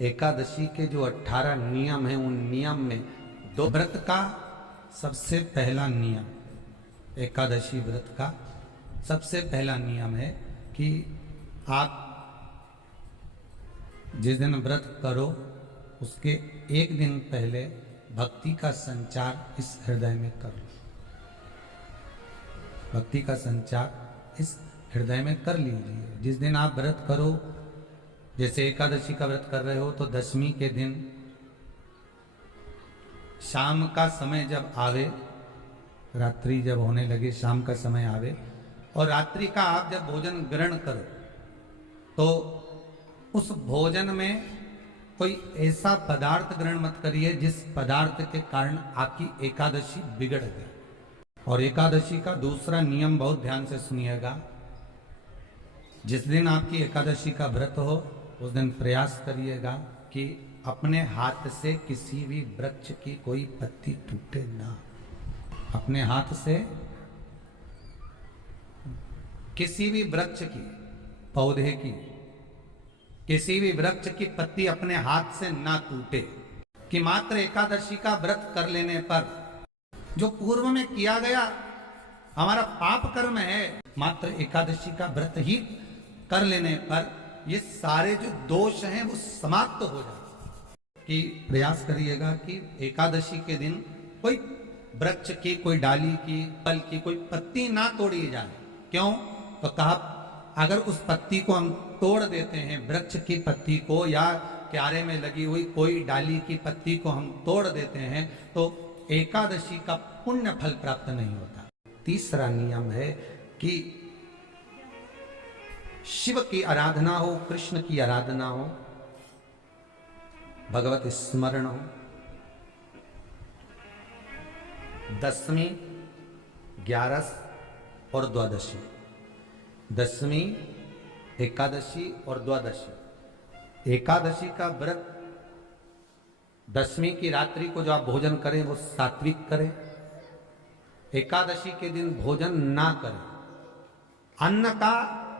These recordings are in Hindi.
एकादशी के जो 18 नियम हैं, उन नियम में दो व्रत का सबसे पहला नियम, एकादशी व्रत का सबसे पहला नियम है कि आप जिस दिन व्रत करो उसके एक दिन पहले भक्ति का संचार इस हृदय में कर लो। भक्ति का संचार इस हृदय में कर लीजिए। जिस दिन आप व्रत करो, जैसे एकादशी का व्रत कर रहे हो तो दशमी के दिन शाम का समय जब आवे, रात्रि जब होने लगे, शाम का समय आवे और रात्रि का आप जब भोजन ग्रहण करो तो उस भोजन में कोई ऐसा पदार्थ ग्रहण मत करिए जिस पदार्थ के कारण आपकी एकादशी बिगड़ गई। और एकादशी का दूसरा नियम बहुत ध्यान से सुनिएगा। जिस दिन आपकी एकादशी का व्रत हो उस दिन प्रयास करिएगा कि अपने हाथ से किसी भी वृक्ष की कोई पत्ती टूटे ना। अपने हाथ से किसी भी वृक्ष की, पौधे की, किसी भी वृक्ष की पत्ती अपने हाथ से ना टूटे। कि मात्र एकादशी का व्रत कर लेने पर जो पूर्व में किया गया हमारा पाप कर्म है, मात्र एकादशी का व्रत ही कर लेने पर ये सारे जो दोष हैं वो समाप्त हो जाए। कि प्रयास करिएगा कि एकादशी के दिन कोई वृक्ष की, कोई डाली की, फल की कोई पत्ती ना तोड़ी जाए। क्यों? तो कहा अगर उस पत्ती को हम तोड़ देते हैं, वृक्ष की पत्ती को या क्यारे में लगी हुई कोई डाली की पत्ती को हम तोड़ देते हैं तो एकादशी का पुण्य फल प्राप्त नहीं होता। तीसरा नियम है कि शिव की आराधना हो, कृष्ण की आराधना हो, भगवत स्मरण हो। दशमी, ग्यारस और द्वादशी, दशमी, एकादशी और द्वादशी। एकादशी का व्रत दशमी की रात्रि को जो आप भोजन करें वो सात्विक करें। एकादशी के दिन भोजन ना करें, अन्न का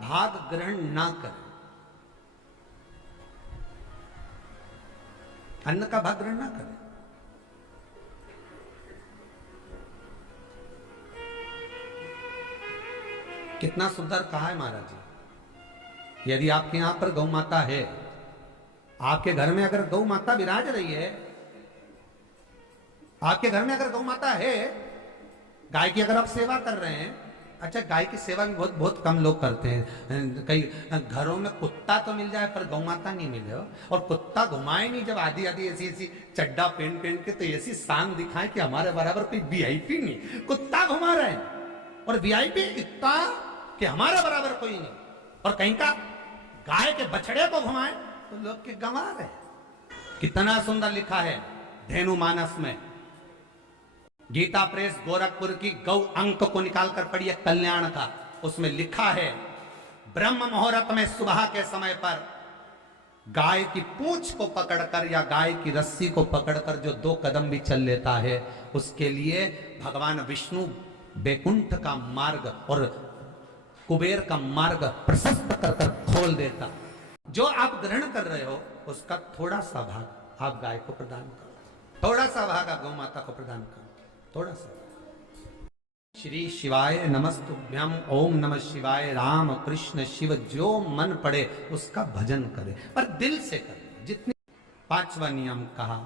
भाग ग्रहण ना करें, अन्न का भाग ग्रहण ना करें। कितना सुंदर कहा है महाराज जी। यदि आपके यहां पर गौ माता है, आपके घर में अगर गौ माता विराज रही है, आपके घर में अगर गौ माता है, गाय की अगर आप सेवा कर रहे हैं, अच्छा गाय की सेवा भी बहुत बहुत कम लोग करते हैं। कई घरों में कुत्ता तो मिल जाए पर गौ माता नहीं मिले हो, और कुत्ता घुमाए नहीं जब आधी आधी ऐसी ऐसी चड्डा पहन के तो ऐसी शान दिखाए कि हमारे बराबर कोई वीआईपी नहीं, कुत्ता घुमा रहे हैं और वीआईपी इतना कि हमारे बराबर कोई नहीं। और कहीं का गाय के बछड़े को घुमाए तो लोग के गंवा रहे। कितना सुंदर लिखा है धेनु मानस में, गीता प्रेस गोरखपुर की गौ अंक को निकालकर पढ़िए कल्याण का, उसमें लिखा है ब्रह्म मुहूर्त में सुबह के समय पर गाय की पूंछ को पकड़कर या गाय की रस्सी को पकड़कर जो 2 कदम भी चल लेता है उसके लिए भगवान विष्णु बैकुंठ का मार्ग और कुबेर का मार्ग प्रशस्त कर खोल देता। जो आप ग्रहण कर रहे हो उसका थोड़ा सा भाग आप गाय को प्रदान करो, थोड़ा सा भाग आप गौ माता को प्रदान करो, थोड़ा सा। श्री शिवाय नमस्तुभ्यम, ओम नमः शिवाय, राम कृष्ण शिव, जो मन पड़े उसका भजन करे पर दिल से करे। जितने 5वां नियम कहा,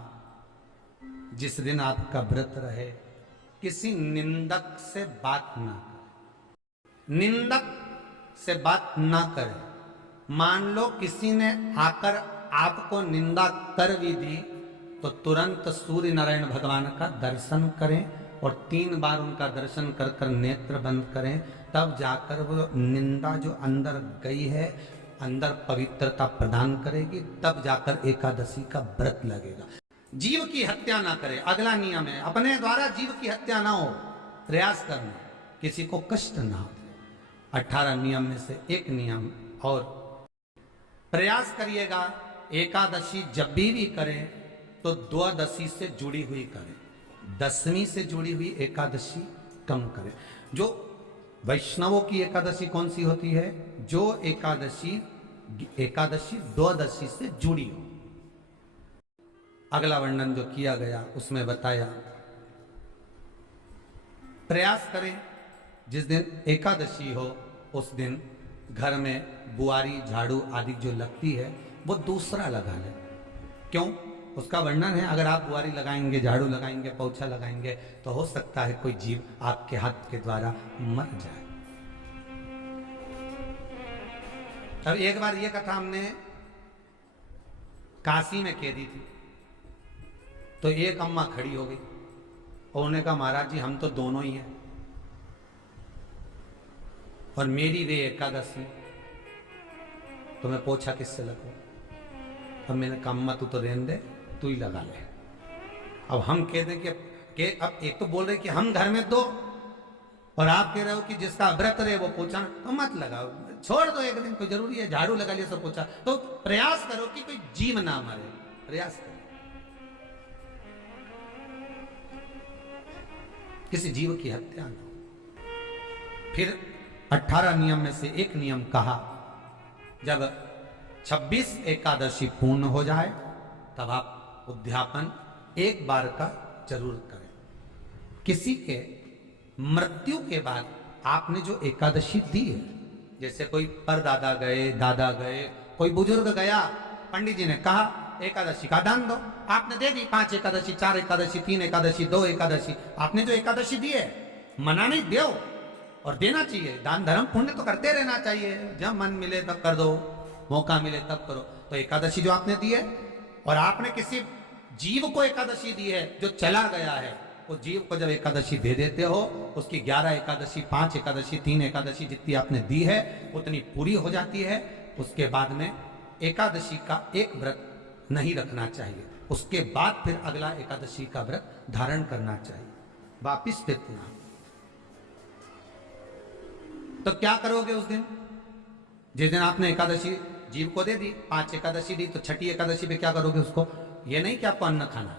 जिस दिन आपका व्रत रहे किसी निंदक से बात ना करें, निंदक से बात ना करें। मान लो किसी ने आकर आपको निंदा कर भी दी तो तुरंत सूर्य नारायण भगवान का दर्शन करें और 3 बार उनका दर्शन कर कर नेत्र बंद करें, तब जाकर वो निंदा जो अंदर गई है अंदर पवित्रता प्रदान करेगी, तब जाकर एकादशी का व्रत लगेगा। जीव की हत्या ना करे, अगला नियम है। अपने द्वारा जीव की हत्या ना हो, प्रयास करना, किसी को कष्ट ना हो। 18 नियम में से एक नियम और प्रयास करिएगा एकादशी जब भी करें तो द्वादशी से जुड़ी हुई करें, दशमी से जुड़ी हुई एकादशी कम करें। जो वैष्णवों की एकादशी कौन सी होती है? जो एकादशी द्वादशी से जुड़ी हो, अगला वर्णन जो किया गया उसमें बताया, प्रयास करें जिस दिन एकादशी हो उस दिन घर में बुआरी झाड़ू आदि जो लगती है वो दूसरा लगा ले। क्यों? उसका वर्णन है, अगर आप बुआरी लगाएंगे, झाड़ू लगाएंगे, पोछा लगाएंगे तो हो सकता है कोई जीव आपके हाथ के द्वारा मर जाए। अब एक बार ये कथा हमने काशी में कह दी थी, तो एक अम्मा खड़ी हो गई और उन्होंने कहा, महाराज जी हम तो दोनों ही हैं और मेरी रे एकादशी, तो मैं पोछा किससे लगूं? अब मैंने कहा अम्मा तू तो रहने दे, तू ही लगा ले। अब हम कह दें कि अब एक तो बोल रहे कि हम घर में दो, और आप कह रहे हो कि जिसका व्रत रहे वो पोछा, तो मत लगाओ, छोड़ दो एक दिन, कोई जरूरी है झाड़ू लगा लिया सब पोछा। तो प्रयास करो कि कोई जीव ना मरे, प्रयास करो किसी जीव की हत्या ना हो। फिर 18 नियम में से एक नियम कहा, जब 26 एकादशी पूर्ण हो जाए तब आप उद्यापन एक बार का जरूर करें। किसी के मृत्यु के बाद आपने जो एकादशी दी है, जैसे कोई परदादा गए, दादा गए, कोई बुजुर्ग गया, पंडित जी ने कहा एकादशी का दान दो, आपने दे दी 5 एकादशी, 4 एकादशी, 3 एकादशी, 2 एकादशी, आपने जो एकादशी दी है, मना नहीं, दो और देना चाहिए। दान धर्म पुण्य तो करते रहना चाहिए, जब मन मिले तब कर दो, मौका मिले तब करो। तो एकादशी जो आपने दी है, और आपने किसी जीव को एकादशी दी है जो चला गया है, उस जीव को जब एकादशी दे देते हो, उसकी 11 एकादशी, 5 एकादशी, 3 एकादशी जितनी आपने दी है उतनी पूरी हो जाती है। उसके बाद में एकादशी का एक व्रत नहीं रखना चाहिए, उसके बाद फिर अगला एकादशी का व्रत धारण करना चाहिए, वापिस फिर पुनः। तो क्या करोगे उस दिन? जिस दिन आपने एकादशी जीव को दे दी, 5 एकादशी दी, तो छठी एकादशी पे क्या करोगे उसको? ये नहीं कि आपको अन्न खाना,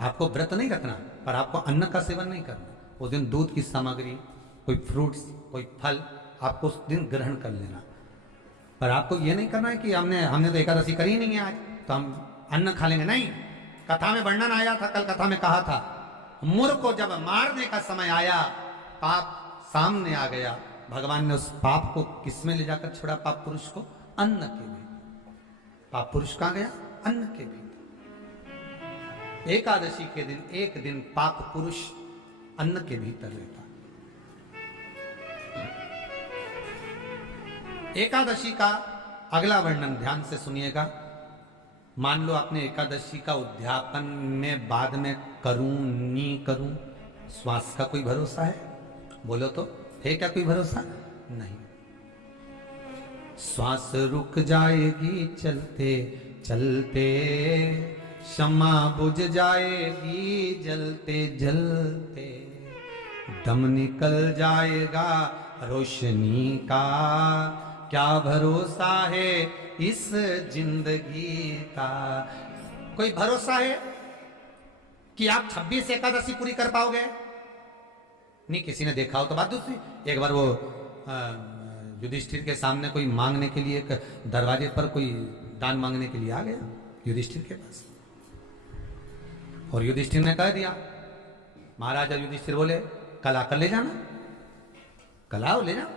आपको व्रत नहीं रखना, पर आपको अन्न का सेवन नहीं करना। उस दिन दूध की सामग्री, कोई फ्रूट्स, कोई फल आपको उस दिन ग्रहण कर लेना, पर आपको ये नहीं करना है कि हमने तो एकादशी करी नहीं है आज, तो हम अन्न खा लेंगे। नहीं, कथा में वर्णन आया था, कल कथा में कहा था, मुर को जब मारने का समय आया, पाप सामने आ गया, भगवान ने उस पाप को किसमें ले जाकर छोड़ा? पाप पुरुष को अन्न के भीतर। पाप पुरुष कहां गया? अन्न के भीतर। एकादशी के दिन एक दिन पाप पुरुष अन्न के भीतर रहता। एकादशी का अगला वर्णन ध्यान से सुनिएगा। मान लो आपने एकादशी का उद्यापन में बाद में करूं नहीं करूं, श्वास का कोई भरोसा है? बोलो तो, है क्या कोई भरोसा? नहीं। श्वास रुक जाएगी चलते चलते, क्षमा बुझ जाएगी जलते जलते, दम निकल जाएगा रोशनी का, क्या भरोसा है इस जिंदगी का? कोई भरोसा है कि आप 26 एकादशी पूरी कर पाओगे? नहीं, किसी ने देखा हो तो बात दूसरी। एक बार वो युधिष्ठिर के सामने कोई मांगने के लिए, एक दरवाजे पर कोई दान मांगने के लिए आ गया युधिष्ठिर के पास, और युधिष्ठिर ने कह दिया, महाराज युधिष्ठिर बोले कल आकर ले जाना, कल आओ ले जाओ।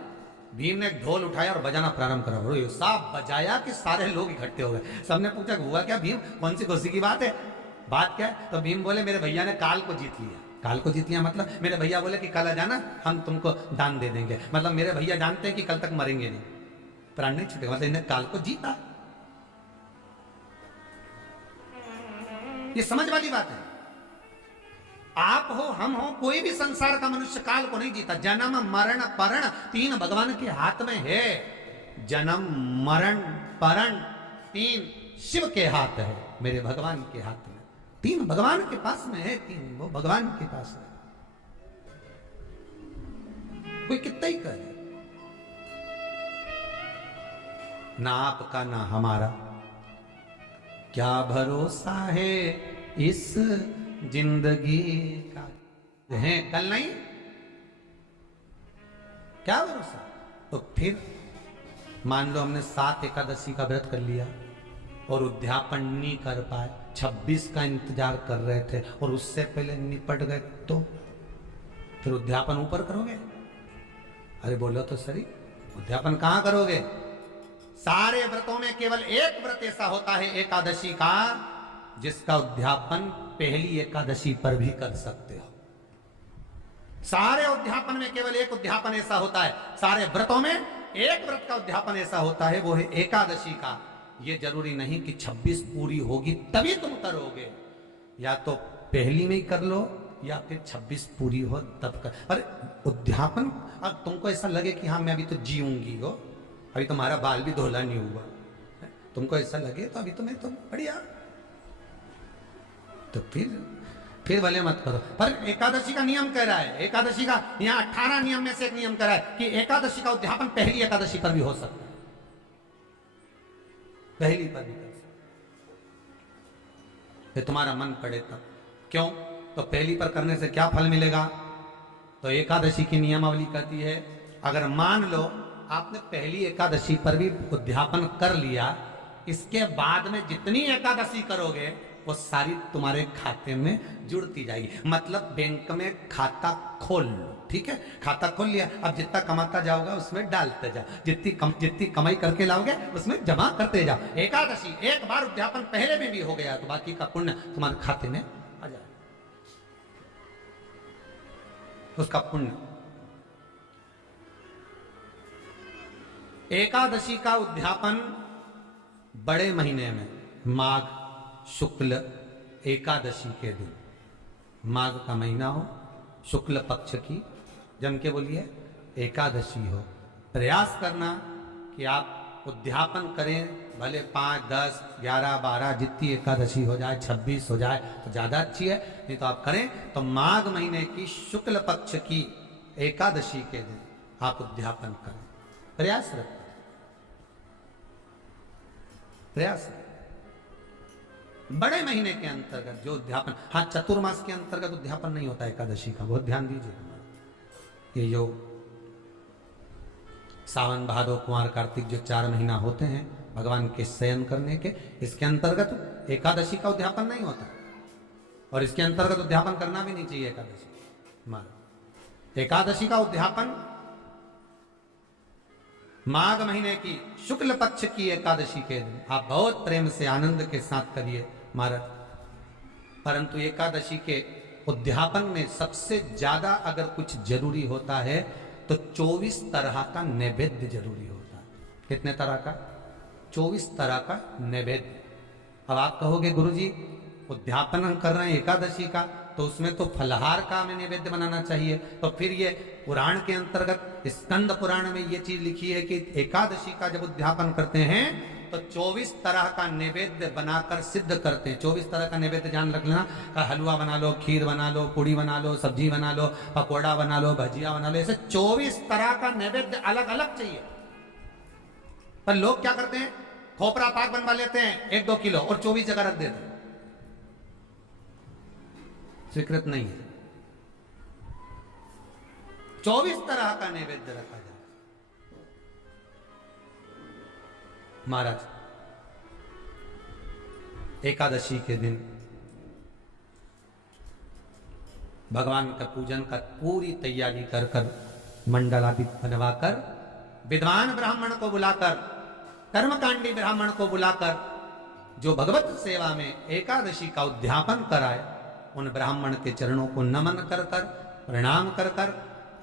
भीम ने एक ढोल उठाया और बजाना प्रारंभ करा, और साहब बजाया कि सारे लोग इकट्ठे हो गए। सबने पूछा हुआ क्या भीम, कौन सी खुशी की बात है, बात क्या है? तो भीम बोले मेरे भैया ने काल को जीत लिया। काल को जीत लिया मतलब मेरे भैया बोले कि कल आ जाना, हम तुमको दान दे देंगे। मतलब मेरे भैया जानते हैं कि कल तक मरेंगे नहीं, प्राण नहीं छूटेगा, मतलब इन्हें काल को जीता। ये समझ वाली बात है। आप हो, हम हो, कोई भी संसार का मनुष्य काल को नहीं जीता। जन्म मरण परण तीन भगवान के हाथ में है। जन्म मरण परण तीन शिव के हाथ है, मेरे भगवान के हाथ में। तीन भगवान के पास में है, तीन वो भगवान के पास है। कोई कितना ही करे, ना आपका ना हमारा, क्या भरोसा है इस जिंदगी का? है कल नहीं, क्या भरोसा? तो फिर मान लो हमने 7 एकादशी का व्रत कर लिया, और उद्यापन नहीं कर पाए, 26 का इंतजार कर रहे थे और उससे पहले निपट गए, तो फिर उद्यापन ऊपर करोगे? अरे बोलो तो सही, उद्यापन कहां करोगे? सारे व्रतों में केवल एक व्रत ऐसा होता है एकादशी का, जिसका उद्यापन पहली एकादशी पर भी कर सकते हो। सारे उद्यापन में केवल एक उद्यापन ऐसा होता है, सारे व्रतों में एक व्रत का उद्यापन ऐसा होता है, वो है एकादशी का। ये जरूरी नहीं कि 26 पूरी होगी तभी तुम करोगे, या तो पहली में ही कर लो या फिर 26 पूरी हो तब कर। अरे उद्यापन, अब तुमको ऐसा लगे कि हाँ मैं अभी तो जीऊंगी हो, अभी तुम्हारा बाल भी धोला नहीं हुआ, तुमको ऐसा लगे तो अभी तो मैं तो बढ़िया, तो फिर भले मत करो। पर एकादशी का नियम कह रहा है, एकादशी का यहाँ 18 नियम में से एक नियम कह रहा है कि एकादशी का उद्यापन पहली एकादशी पर भी हो सकता है, पहली पर भी कर सकते, तुम्हारा मन पड़े तब। क्यों? तो पहली पर करने से क्या फल मिलेगा? तो एकादशी की नियमावली कहती है, अगर मान लो आपने पहली एकादशी पर भी उद्यापन कर लिया, इसके बाद में जितनी एकादशी करोगे वो सारी तुम्हारे खाते में जुड़ती जाएगी। मतलब बैंक में खाता खोल लो, ठीक है, खाता खोल लिया, अब जितना कमाता जाओगे उसमें डालते जाओ, जितनी कमाई करके लाओगे उसमें जमा करते जाओ। एकादशी एक बार उद्यापन पहले में भी हो गया तो बाकी का पुण्य तुम्हारे खाते में आ जाए, उसका पुण्य। एकादशी का उद्यापन बड़े महीने में माघ शुक्ल एकादशी के दिन, माघ का महीना हो, शुक्ल पक्ष की, जम के बोलिए एकादशी हो, प्रयास करना कि आप उद्यापन करें, भले 5, 10, 11, 12 जितनी एकादशी हो जाए, 26 हो जाए तो ज्यादा अच्छी है, नहीं तो आप करें तो माघ महीने की शुक्ल पक्ष की एकादशी के दिन आप उद्यापन करें, प्रयास रखें, प्रयास रखें। बड़े महीने के अंतर्गत जो उद्यापन, हाँ चतुर्मास के अंतर्गत उद्यापन नहीं होता एकादशी का, बहुत ध्यान दीजिए। ये जो सावन भादो कुंवर कार्तिक जो 4 महीना होते हैं भगवान के शयन करने के, इसके अंतर्गत एकादशी का उद्यापन नहीं होता, और इसके अंतर्गत उद्यापन करना भी नहीं चाहिए एकादशी। एकादशी का उद्यापन माघ महीने की शुक्ल पक्ष की एकादशी के दिन आप बहुत प्रेम से आनंद के साथ करिए महाराज। परंतु एकादशी के उद्यापन में सबसे ज्यादा अगर कुछ जरूरी होता है तो 24 तरह का नैवेद्य जरूरी होता है। कितने तरह का? 24 तरह का नैवेद्य। अब आप कहोगे गुरुजी उद्यापन हम कर रहे हैं एकादशी का, तो उसमें तो फलहार का हमें नैवेद्य बनाना चाहिए, तो फिर ये पुराण के अंतर्गत स्कंद पुराण में ये चीज लिखी है कि एकादशी का जब उद्यापन करते हैं तो 24 तरह का नैवेद्य बनाकर सिद्ध करते हैं। 24 तरह का नैवेद्य जान रख लेना, हलवा बना लो, खीर बना लो, पूड़ी बना लो, सब्जी बना लो, पकौड़ा बना लो, भजिया बना लो, ऐसे 24 तरह का नैवेद्य अलग अलग चाहिए। पर लोग क्या करते हैं, खोपरा पाक बनवा लेते हैं 1-2 किलो और 24 जगह रख देते हैं। स्वीकृत नहीं है। 24 तरह का नैवेद्य रखा जाए। महाराज एकादशी के दिन भगवान का पूजन का पूरी तैयारी कर कर मंडलादि बनवाकर विद्वान ब्राह्मण को बुलाकर, कर्मकांडी ब्राह्मण को बुलाकर जो भगवत सेवा में एकादशी का उद्यापन कराए, उन ब्राह्मण के चरणों को नमन कर कर, प्रणाम कर कर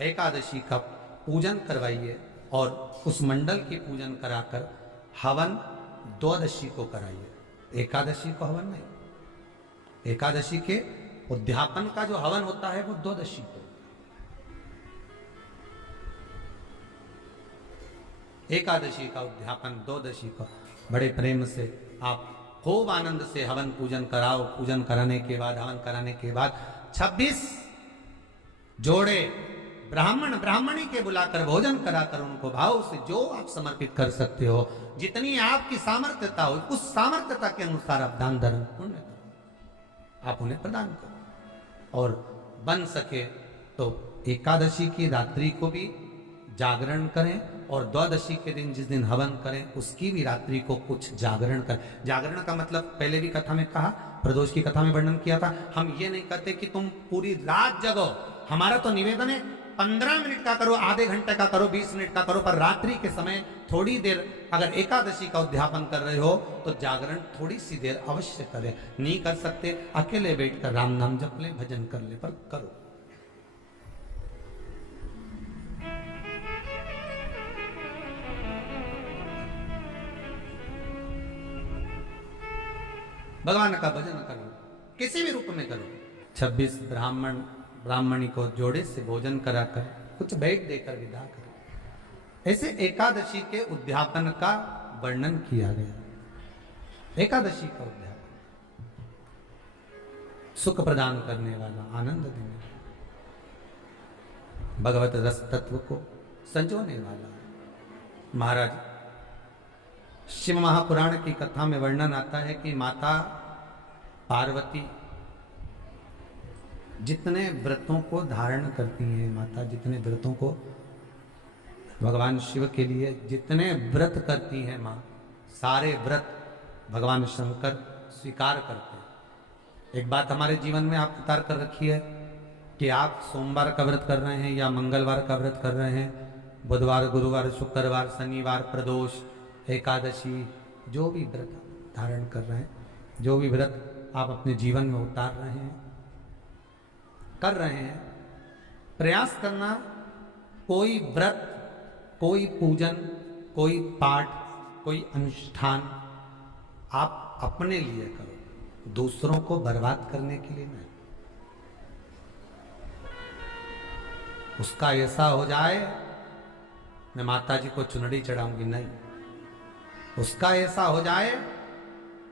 एकादशी का पूजन करवाइए और उस मंडल की पूजन कराकर हवन द्वादशी को कराइए। एकादशी को हवन नहीं, एकादशी के उद्यापन का जो हवन होता है वो द्वादशी को। एकादशी का उद्यापन द्वादशी को बड़े प्रेम से आप खूब आनंद से हवन पूजन कराओ। पूजन कराने के बाद, हवन कराने के बाद 26 जोड़े ब्राह्मण ब्राह्मणी के बुलाकर भोजन कराकर उनको भाव से जो आप समर्पित कर सकते हो, जितनी आपकी सामर्थ्यता हो, उस सामर्थ्यता के अनुसार आप दान धर्म पुण्य करो, आप उन्हें प्रदान करो। और बन सके तो एकादशी की रात्रि को भी जागरण करें और द्वादशी के दिन जिस दिन हवन करें उसकी भी रात्रि को कुछ जागरण कर। जागरण का मतलब पहले भी कथा में कहा, प्रदोष की कथा में वर्णन किया था। हम ये नहीं कहते कि तुम पूरी रात जगो, हमारा तो निवेदन है 15 मिनट का करो, आधे घंटे का करो, 20 मिनट का करो, पर रात्रि के समय थोड़ी देर अगर एकादशी का उद्यापन कर रहे हो तो जागरण थोड़ी सी देर अवश्य करें। नहीं कर सकते अकेले बैठकर राम नाम जप ले, भजन कर ले, पर करो। भगवान का भजन करो, किसी भी रूप में करो। 26 ब्राह्मणी को जोड़े से भोजन कराकर कुछ भेंट देकर विदा करो। ऐसे एकादशी के उद्यापन का वर्णन किया गया। एकादशी का उद्यापन सुख प्रदान करने वाला, आनंद देने वाला, भगवत रस तत्व को संजोने वाला। महाराज शिव महापुराण की कथा में वर्णन आता है कि माता पार्वती जितने व्रतों को धारण करती हैं, माता जितने व्रतों को भगवान शिव के लिए जितने व्रत करती हैं, माँ सारे व्रत भगवान शंकर स्वीकार करते हैं। एक बात हमारे जीवन में आप उतार कर रखी है कि आप सोमवार का व्रत कर रहे हैं या मंगलवार का व्रत कर रहे हैं, बुधवार, गुरुवार, शुक्रवार, शनिवार, प्रदोष, एकादशी, जो भी व्रत धारण कर रहे हैं, जो भी व्रत आप अपने जीवन में उतार रहे हैं, कर रहे हैं, प्रयास करना कोई व्रत, कोई पूजन, कोई पाठ, कोई अनुष्ठान आप अपने लिए करो, दूसरों को बर्बाद करने के लिए नहीं। उसका ऐसा हो जाए मैं माता जी को चुनरी चढ़ाऊंगी, नहीं। उसका ऐसा हो जाए,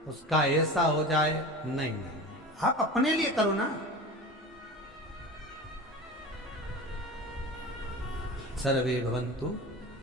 उसका ऐसा हो जाए, नहीं नहीं, आप अपने लिए करो ना। सर्वे भवन्तु